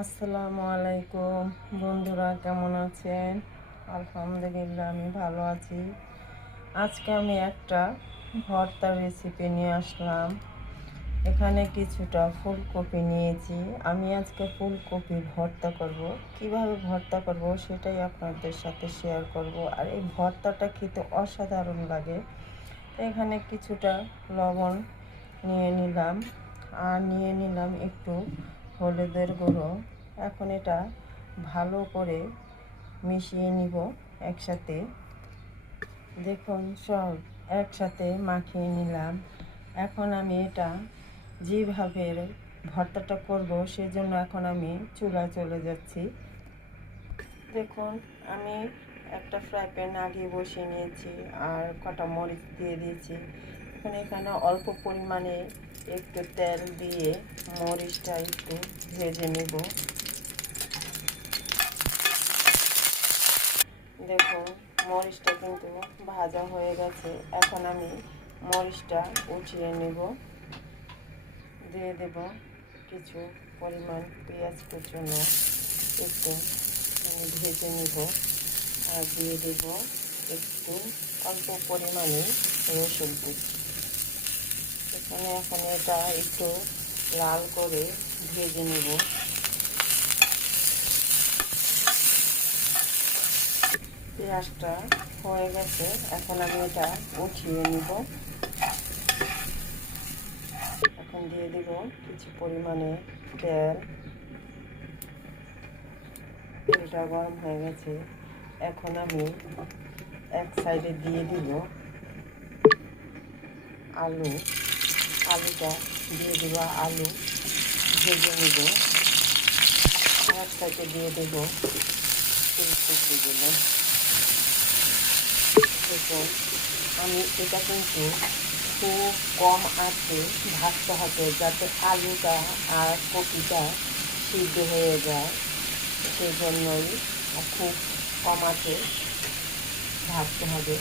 আসসালামু আলাইকুম। বন্ধুরা, কেমন আছেন? আলহামদুলিল্লাহ, আমি ভালো আছি। আজকে আমি একটা ভর্তার রেসিপি নিয়ে আসলাম। এখানে কিছুটা ফুলকপি নিয়েছি। আমি আজকে ফুলকপি ভর্তা করব। কীভাবে ভর্তা করব সেটাই আপনাদের সাথে শেয়ার করব। আর এই ভর্তাটা খেতে অসাধারণ লাগে। এখানে কিছুটা লবণ নিয়ে নিলাম। আর নিয়ে নিলাম একটু হলুদের গুঁড়ো। এখন এটা ভালো করে মিশিয়ে নিব একসাথে। দেখুন, সব একসাথে মাখিয়ে নিলাম। এখন আমি এটা যেভাবে ভর্তাটা করব, সেজন্য এখন আমি চুলায় চলে যাচ্ছি। দেখুন, আমি একটা ফ্রাই প্যান আগে বসিয়ে নিয়েছি আর কটা মরিচ দিয়ে দিয়েছি। এখন এখানে অল্প পরিমাণে একটু তেল দিয়ে মরিচটা একটু ভেজে নেব। দেখুন মরিচটা কিন্তু ভাজা হয়ে গেছে। এখন আমি মরিচটা উঠিয়ে নেব। দিয়ে দেব কিছু পরিমাণ পেঁয়াজ কুচনো। একটু আমি ভেজে নেব। আর দিয়ে দেব একটু অল্প পরিমাণে রসুন কুচি এখানে, এখন এটা একটু লাল করে ভেজে নেব। পেঁয়াজটা হয়ে গেছে, এখন আমি এটা উঠিয়ে নিব। এখন দিয়ে দিব কিছু পরিমাণে তেল। তেলটা গরম হয়ে গেছে। এখন আমি এক সাইডে দিয়ে দিব আলু। আলুটা দিয়ে দেব, আলু ভেজে নেব। সাইডে দিয়ে দেব। ফুলকপিগুলো দেখুন, আমি এটা কিন্তু খুব কম আঁচে ভাজতে হবে যাতে আলুটা আর কপিটা সিদ্ধ হয়ে যায়। সেই জন্যই খুব কম আঁচে ভাজতে হবে।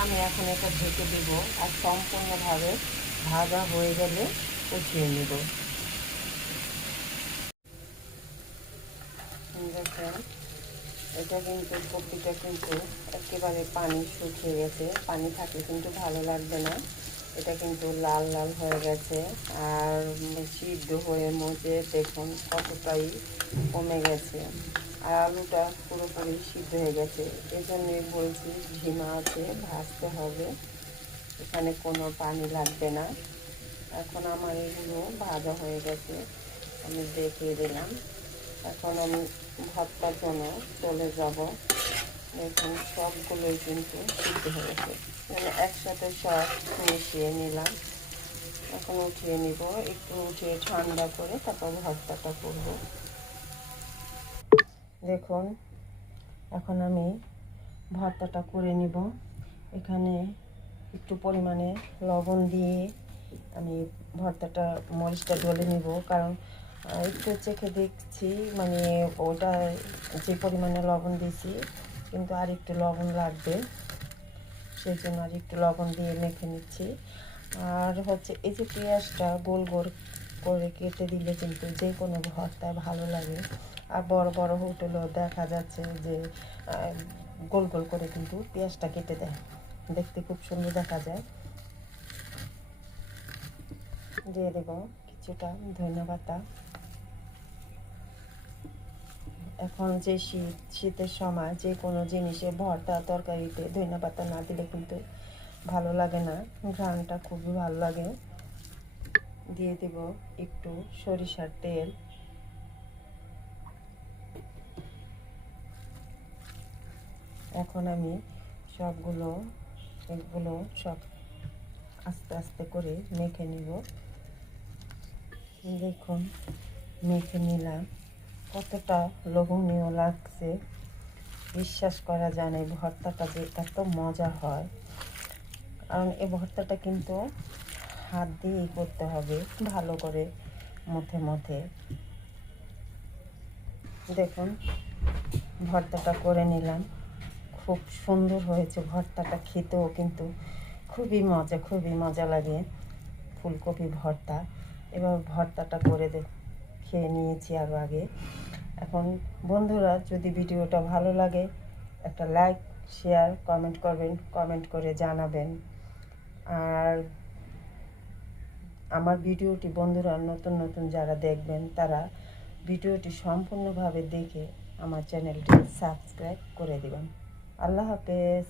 আমি এখন এটা ঢেকে দেবো আর সম্পূর্ণভাবে ভাজা হয়ে গেলে উঠিয়ে নেব। এটা কিন্তু কপিটা কিন্তু একেবারে পানি শুকিয়ে গেছে। পানি থাকলে কিন্তু ভালো লাগবে না। এটা কিন্তু লাল লাল হয়ে গেছে। আর সিদ্ধ হয়ে মজে দেখুন কতটাই কমে গেছে। আর আলুটা পুরোপুরি সিদ্ধ হয়ে গেছে। এজন্যই বলছি ঝিমা আছে, ভাজতে হবে। এখানে কোনো পানি লাগবে না। এখন আমার এগুলো ভাজা হয়ে গেছে। আমি দেখিয়ে দিলাম। এখন আমি ভাতটার জন্য চলে যাব। দেখুন সবগুলোই কিন্তু সিদ্ধ হয়ে গেছে। মানে একসাথে সব মিশিয়ে নিলাম। এখন উঠিয়ে নিব। একটু উঠিয়ে ঠান্ডা করে তারপর ভর্তাটা করব। দেখুন, এখন আমি ভর্তাটা করে নিব। এখানে একটু পরিমাণে লবণ দিয়ে আমি ভর্তাটা মরিচটা ডলে নিব। কারণ একটু চেখে দেখছি মানে ওটা যে পরিমাণে লবণ দিয়েছি, কিন্তু আর একটু লবণ লাগবে। সেই জন্য আর একটু লবণ দিয়ে মেখে নিচ্ছি। আর হচ্ছে এই যে পেঁয়াজটা গোল গোল করে কেটে দিলে কিন্তু যে কোনো ভর্তা ভালো লাগে। আর বড় বড় হোটেলেও দেখা যাচ্ছে যে গোল গোল করে কিন্তু পেঁয়াজটা কেটে দেয়। দেখতে খুব সুন্দর দেখা যায়। দিয়ে দেবো কিছুটা ধন্যবাদ এখন যে শীত, শীতের সময় যে কোনো জিনিসে ভর্তা তরকারিতে ধনিয়া না দিলে কিন্তু ভালো লাগে না। ঘ্রাণটা খুবই ভালো লাগে। দিয়ে দেব একটু সরিষার তেল। এখন আমি সবগুলো এগুলো সব আস্তে আস্তে করে মেখে নিব। দেখুন, মেখে নিলাম। কতটা লোভনীয় লাগছে। বিশ্বাস করা যায় না, এই ভর্তাটা যে এত মজা হয়। কারণ এই ভর্তাটা কিন্তু হাত দিয়েই করতে হবে, ভালো করে মধ্যে মধ্যে দেখুন, ভর্তাটা করে নিলাম। খুব সুন্দর হয়েছে ভর্তাটা খেতেও কিন্তু খুবই মজা খুবই মজা লাগে ফুলকপি ভর্তা। এবার ভর্তাটা করে খেয়ে নিয়েছি আরও আগে। এখন বন্ধুরা, যদি ভিডিওটা ভালো লাগে, একটা লাইক, শেয়ার, কমেন্ট করবেন, কমেন্ট করে জানাবেন। আর আমার ভিডিওটি বন্ধুরা, নতুন নতুন যারা দেখবেন, তারা ভিডিওটি সম্পূর্ণভাবে দেখে আমার চ্যানেলটি সাবস্ক্রাইব করে দেবেন। আল্লাহ হাফেজ।